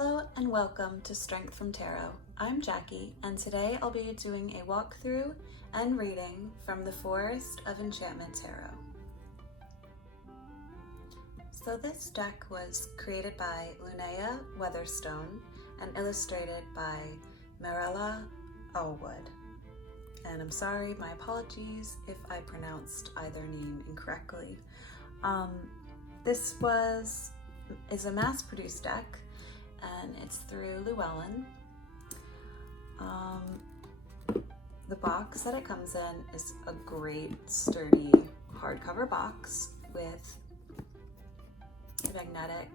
Hello and welcome to Strength from Tarot. I'm Jackie, and today I'll be doing a walkthrough and reading from the Forest of Enchantment Tarot. So this deck was created by Linnea Weatherstone and illustrated by Mirella Allwood. And I'm sorry, my apologies if I pronounced either name incorrectly. This is a mass-produced deck, and it's through Llewellyn. The box that it comes in is a great, sturdy hardcover box with a magnetic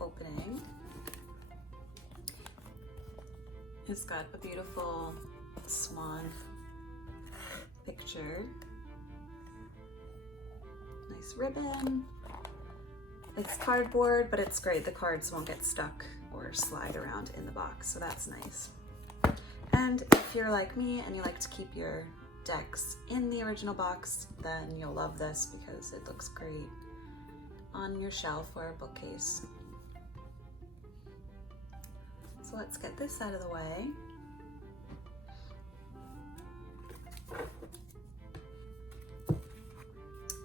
opening. It's got a beautiful swan picture. Nice ribbon. It's cardboard, but it's great. The cards won't get stuck or slide around in the box, so that's nice. And if you're like me and you like to keep your decks in the original box, then you'll love this because it looks great on your shelf or a bookcase. So let's get this out of the way.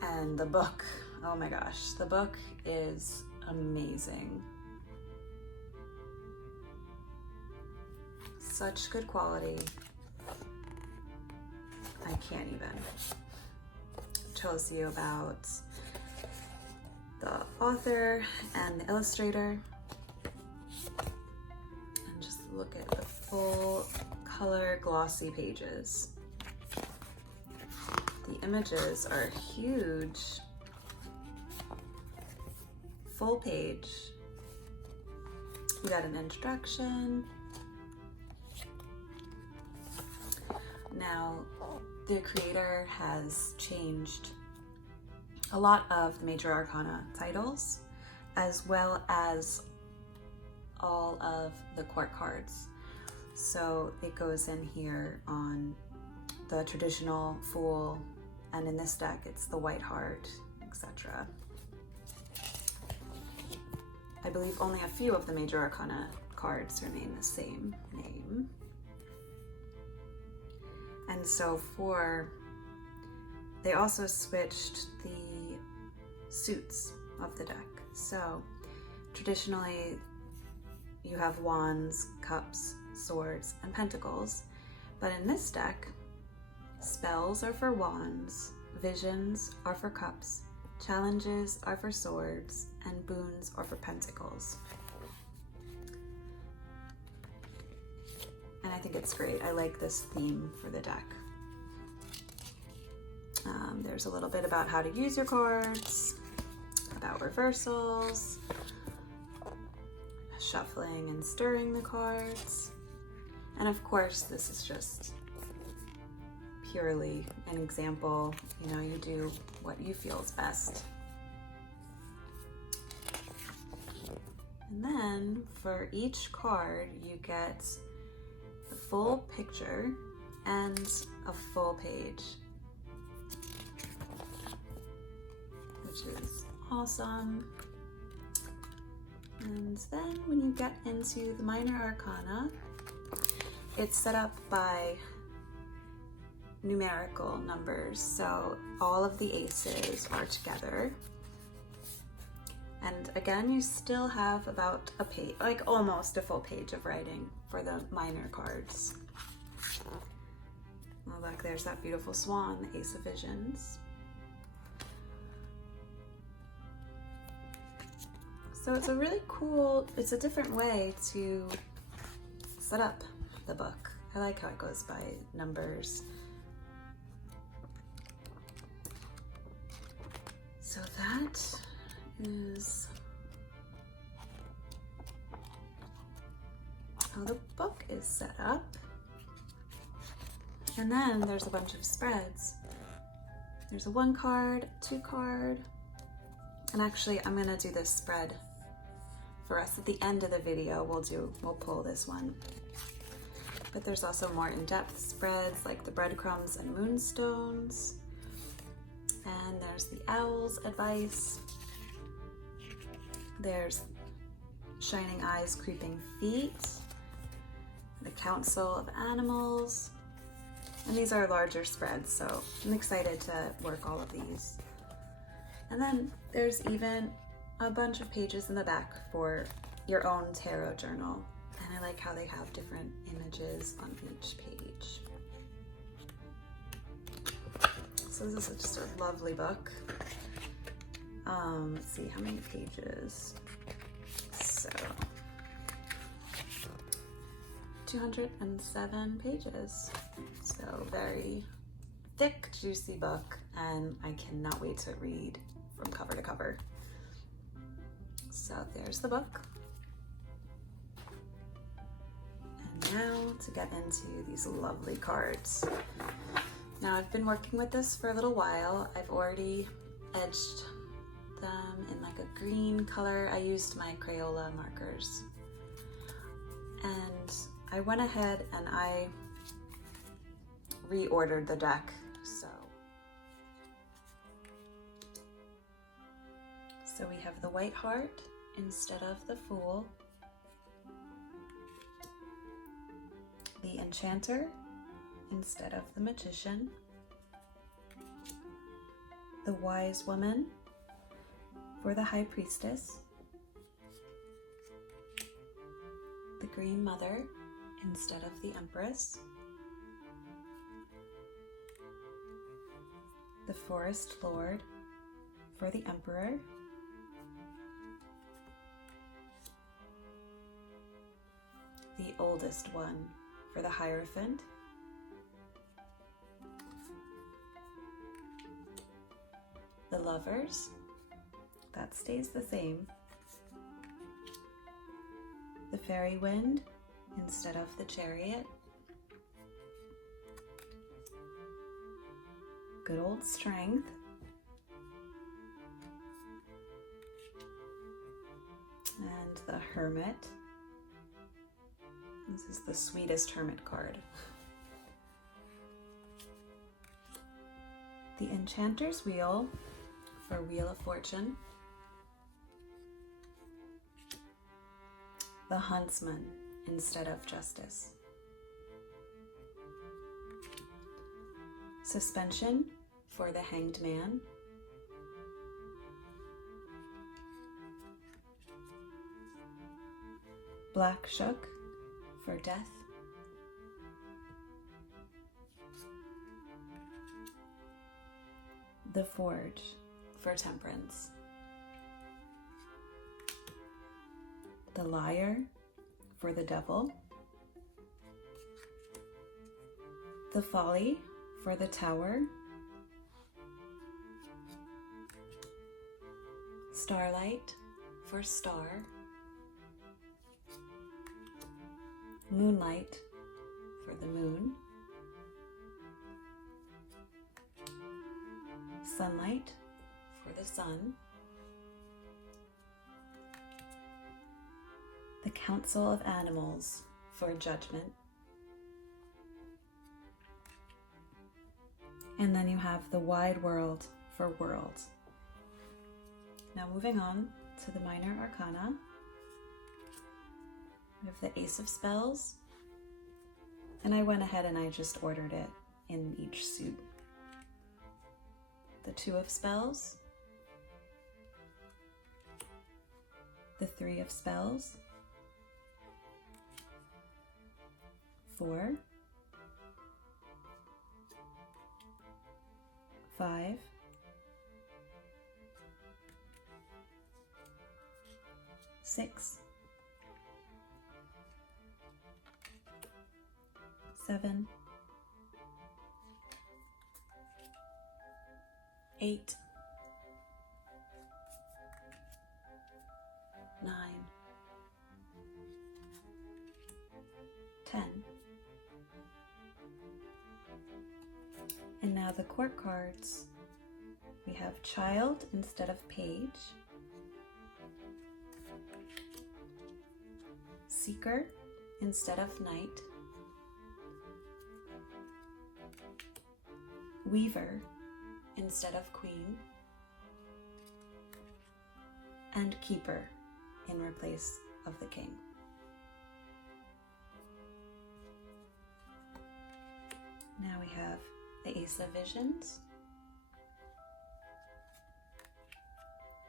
And the book, oh my gosh, the book is amazing. Such good quality. I can't even. It tells you about the author and the illustrator. And just look at the full color glossy pages. The images are huge. Full page. We got an introduction. Now, the creator has changed a lot of the major arcana titles, as well as all of the court cards. So it goes in here on the traditional Fool, and in this deck it's the White Heart, etc. I believe only a few of the major arcana cards remain the same name. And so they also switched the suits of the deck. So traditionally you have wands, cups, swords, and pentacles. But in this deck, spells are for wands, visions are for cups, challenges are for swords, and boons are for pentacles. And I think it's great. I like this theme for the deck. There's a little bit about how to use your cards, about reversals, shuffling and stirring the cards. And of course, this is just purely an example. You know, you do what you feel is best. And then for each card, you get the full picture and a full page, which is awesome. And then when you get into the minor arcana, it's set up by numerical numbers. So all of the aces are together. And again, you still have about a page, like almost a full page of writing for the minor cards. Oh, look, there's that beautiful swan, the Ace of Visions. So it's a really cool, it's a different way to set up the book. I like how it goes by numbers. So that is how the book is set up. And then there's a bunch of spreads. There's a 1 card, 2 card, and actually I'm gonna do this spread for us at the end of the video. We'll pull this one. But there's also more in-depth spreads like the breadcrumbs and moonstones. And there's the owl's advice. There's Shining Eyes, Creeping Feet, the Council of Animals, and these are larger spreads, so I'm excited to work all of these. And then there's even a bunch of pages in the back for your own tarot journal, and I like how they have different images on each page. So this is just a lovely book. Let's see, how many pages? So 207 pages. So very thick, juicy book, and I cannot wait to read from cover to cover. So there's the book. And now to get into these lovely cards. Now I've been working with this for a little while. I've already edged them in like a green color. I used my Crayola markers. And I went ahead and I reordered the deck. So we have the White Heart instead of the Fool, the Enchanter instead of the Magician, the Wise Woman for the High Priestess, the Green Mother instead of the Empress, the Forest Lord for the Emperor, the Oldest One for the Hierophant, the Lovers, that stays the same, the Fairy Wind instead of the Chariot, good old Strength, and the Hermit. This is the sweetest Hermit card. The Enchanter's Wheel for Wheel of Fortune, the Huntsman instead of Justice, Suspension for the Hanged Man, Black Shook for Death, the Forge for Temperance, the Liar for the Devil, the Folly for the Tower, Starlight for Star, Moonlight for the Moon, Sunlight for the Sun, the Council of Animals for Judgment, and then you have the Wide World for World. Now moving on to the Minor Arcana, we have the Ace of Spells, and I went ahead and I just ordered it in each suit. The Two of Spells, the Three of Spells, 4, 5, 6, 7, 8, 9, 10. And now the court cards. We have Child instead of Page, Seeker instead of Knight, Weaver instead of Queen, and Keeper in replace of the king. Now we have the Ace of Visions,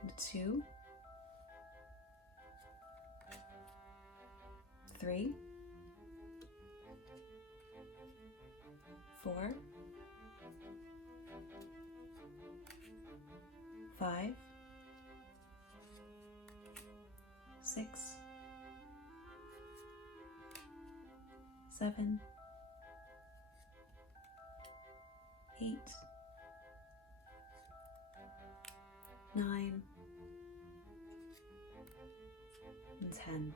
the 2, 3, 4, 5, 6, 7, 8, 9, and 10.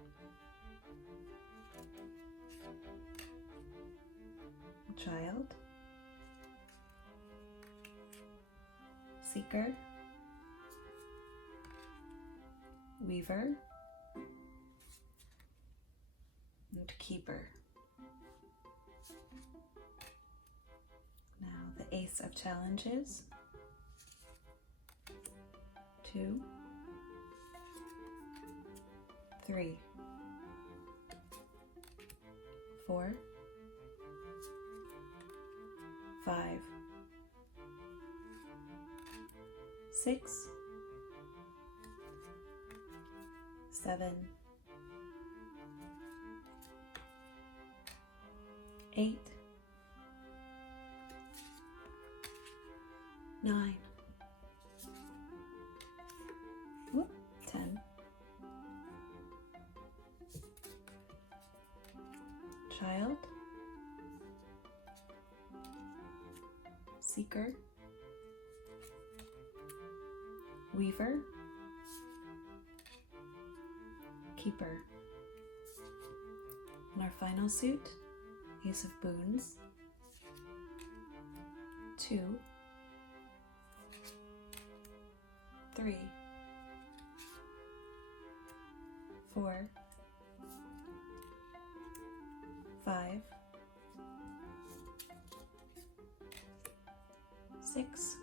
Child, Seeker, Weaver, and Keeper. Now the Ace of Challenges, 2, 3, 4, 5, 6, 7, 8, 9, 10. Child, Seeker, Weaver, Keeper. And our final suit, Ace of Boons, 2, 3, 4, 5, 6,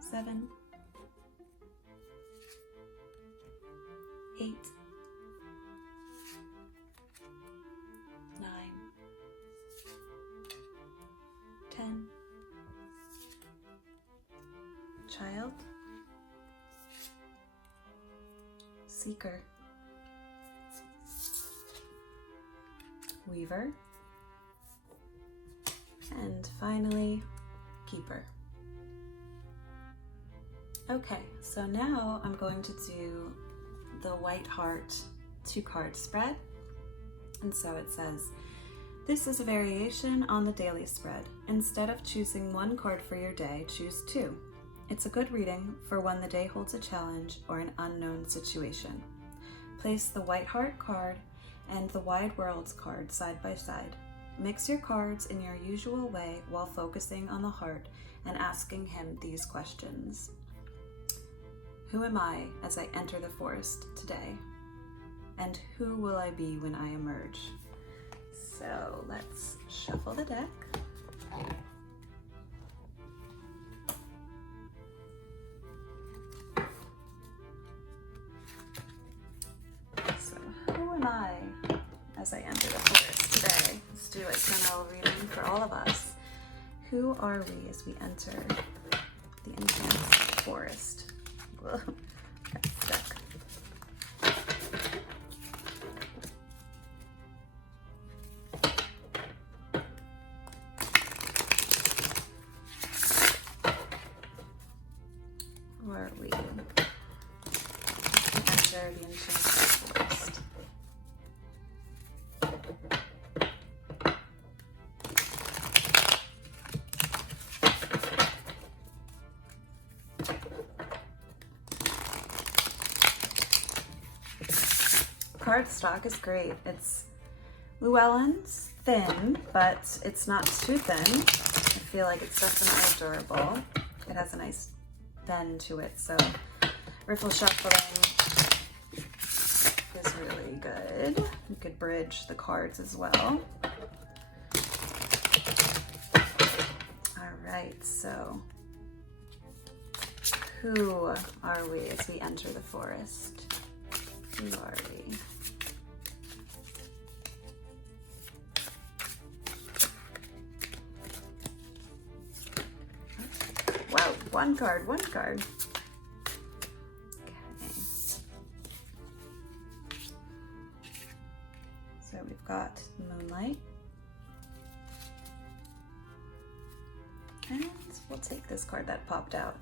7, 8, 9, 10. Child, Seeker, Weaver, and finally, Keeper. Okay, so now I'm going to do the White Heart 2-card spread. And so it says, this is a variation on the daily spread. Instead of choosing 1 card for your day, choose 2. It's a good reading for when the day holds a challenge or an unknown situation. Place the White Heart card and the Wide Worlds card side by side. Mix your cards in your usual way while focusing on the heart and asking him these questions. Who am I as I enter the forest today? And who will I be when I emerge? So let's shuffle the deck. So who am I as I enter the forest today? Let's do a general reading for all of us. Who are we as we enter the enchanted forest? Whoa, got stuck. Where are we? Enter the enchanted forest. Cardstock is great. It's Llewellyn's thin, but it's not too thin. I feel like it's definitely durable. It has a nice bend to it, so riffle shuffling is really good. You could bridge the cards as well. All right, so Who are we as we enter the forest? Who are we? Wow, one card. Okay. So we've got Moonlight. And we'll take this card that popped out.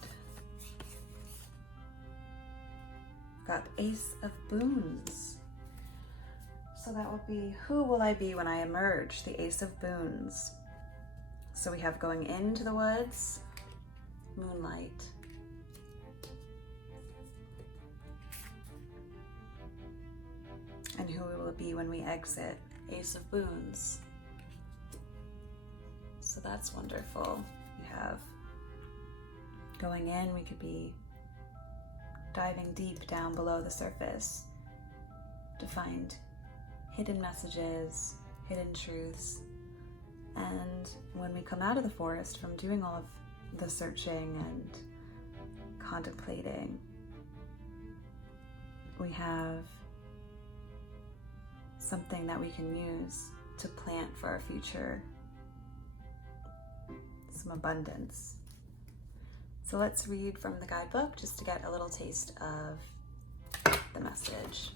Got Ace of Boons. So that will be, who will I be when I emerge? The Ace of Boons. So we have going into the woods, Moonlight. And who will it be when we exit? Ace of Boons. So that's wonderful. We have going in, we could be diving deep down below the surface to find hidden messages, hidden truths. And when we come out of the forest from doing all of the searching and contemplating, we have something that we can use to plant for our future, some abundance. So let's read from the guidebook just to get a little taste of the message.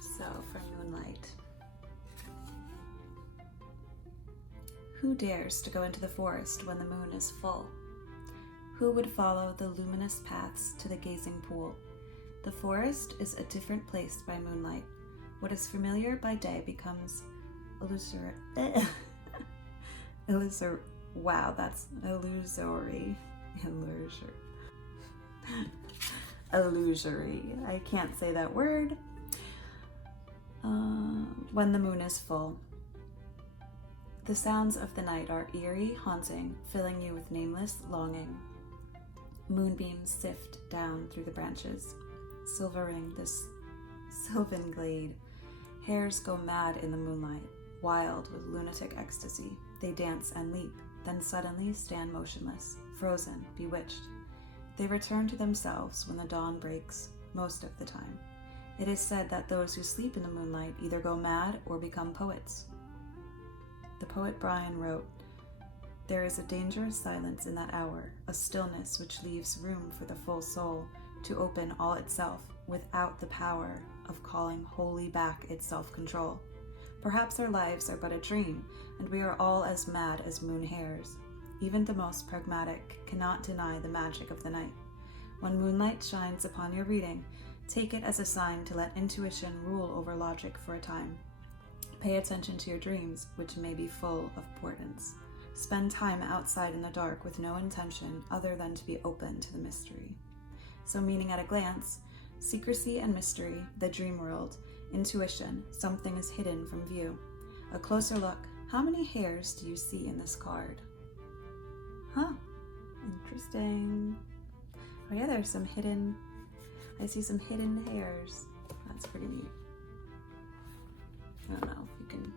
So for Moonlight. Who dares to go into the forest when the moon is full? Who would follow the luminous paths to the gazing pool? The forest is a different place by moonlight. What is familiar by day becomes illusory. Wow, that's illusory. Illusory. I can't say that word. When the moon is full. The sounds of the night are eerie, haunting, filling you with nameless longing. Moonbeams sift down through the branches, silvering this sylvan glade. Hares go mad in the moonlight, wild with lunatic ecstasy. They dance and leap, then suddenly stand motionless, frozen, bewitched. They return to themselves when the dawn breaks, most of the time. It is said that those who sleep in the moonlight either go mad or become poets. The poet Brian wrote, "There is a dangerous silence in that hour, a stillness which leaves room for the full soul to open all itself without the power of calling wholly back its self-control. Perhaps our lives are but a dream, and we are all as mad as moon hares. Even the most pragmatic cannot deny the magic of the night. When moonlight shines upon your reading, take it as a sign to let intuition rule over logic for a time. Pay attention to your dreams, which may be full of portents. Spend time outside in the dark with no intention other than to be open to the mystery." So meaning at a glance, secrecy and mystery, the dream world, intuition, something is hidden from view. A closer look, how many hairs do you see in this card? Huh, interesting. Oh yeah, there's some hidden, I see some hidden hairs. That's pretty neat. I don't know if you can,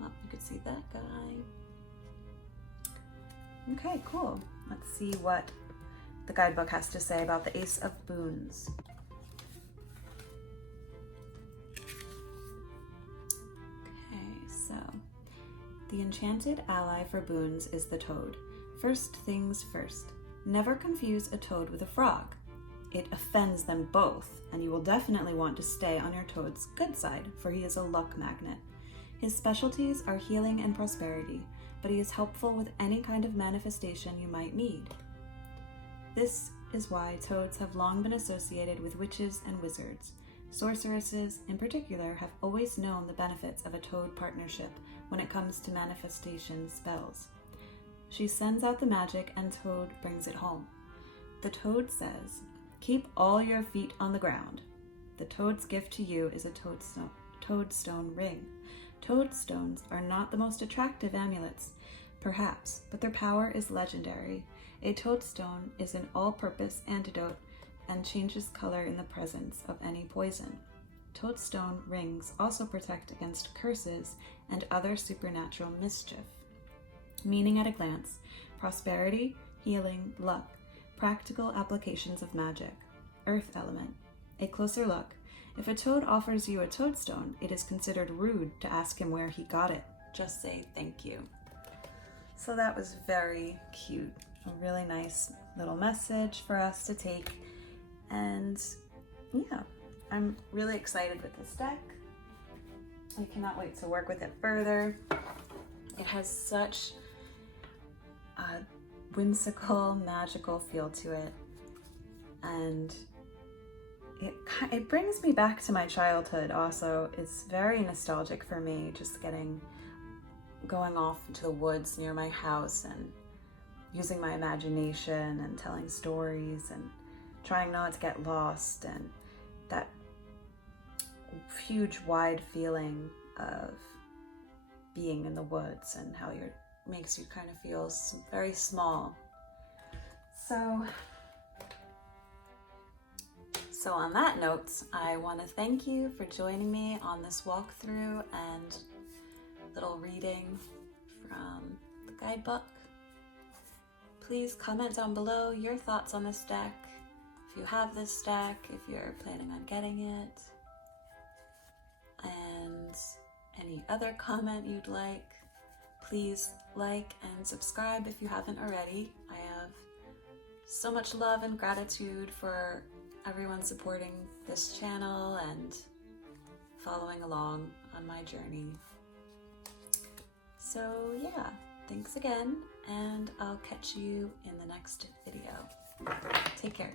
you could see that guy. Okay, cool. Let's see what the guidebook has to say about the Ace of Boons. Okay, so the enchanted ally for Boons is the toad. First things first, never confuse a toad with a frog. It offends them both, and you will definitely want to stay on your toad's good side, for he is a luck magnet. His specialties are healing and prosperity, but he is helpful with any kind of manifestation you might need. This is why toads have long been associated with witches and wizards. Sorceresses, in particular, have always known the benefits of a toad partnership when it comes to manifestation spells. She sends out the magic and Toad brings it home. The toad says, "Keep all your feet on the ground." The toad's gift to you is a toadstone ring. Toadstones are not the most attractive amulets, perhaps, but their power is legendary. A toadstone is an all-purpose antidote and changes color in the presence of any poison. toadstone rings also protect against curses and other supernatural mischief. Meaning at a glance: prosperity, healing, luck, practical applications of magic. Earth element. A closer look: if a toad offers you a toadstone, it is considered rude to ask him where he got it. Just say thank you. So that was very cute. A really nice little message for us to take. And yeah, I'm really excited with this deck. I cannot wait to work with it further. It has such a whimsical, magical feel to it. And it brings me back to my childhood also. It's very nostalgic for me, just going off into the woods near my house and using my imagination and telling stories and trying not to get lost, and that huge wide feeling of being in the woods and how it makes you kind of feel very small. So on that note, I want to thank you for joining me on this walkthrough and little reading from the guidebook. Please comment down below your thoughts on this deck, if you have this deck, if you're planning on getting it, and any other comment you'd like. Please like and subscribe if you haven't already. I have so much love and gratitude for everyone supporting this channel and following along on my journey. So yeah, thanks again, and I'll catch you in the next video. Take care.